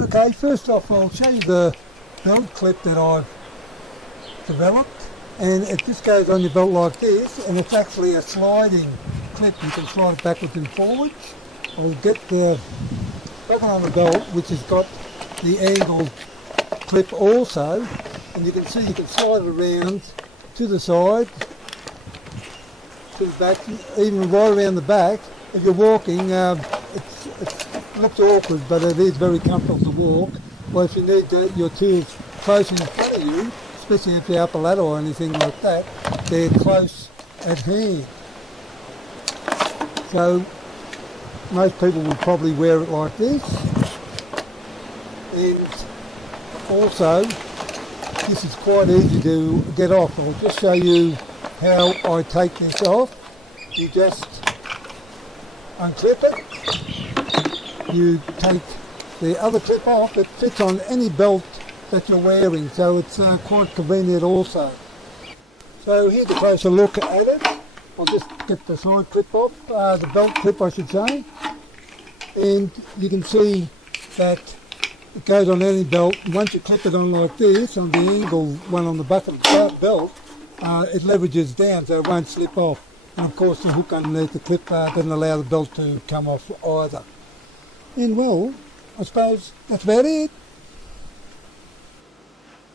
Okay, first off I'll show you the belt clip that I've developed, and it just goes on your belt like this, and it's actually a sliding clip. You can slide it backwards and forwards. I'll get the button on the belt which has got the angled clip also, and you can see you can slide it around to the side, to the back, even right around the back. If you're walking, it looks awkward, but it is very comfortable to walk. Well, if you need your tools close in front of you, especially if you're up a ladder or anything like that, they're close at hand. So most people will probably wear it like this. And also, this is quite easy to get off. I'll just show you how I take this off. You just unclip it. You take the other clip off. It fits on any belt that you're wearing, so it's quite convenient also. So here's a closer look at it. I'll just get the side clip off, the belt clip I should say. And you can see that it goes on any belt. Once you clip it on like this, on the angle one on the back of the belt, it leverages down so it won't slip off. And of course the hook underneath the clip doesn't allow the belt to come off either. And well, I suppose that's about it.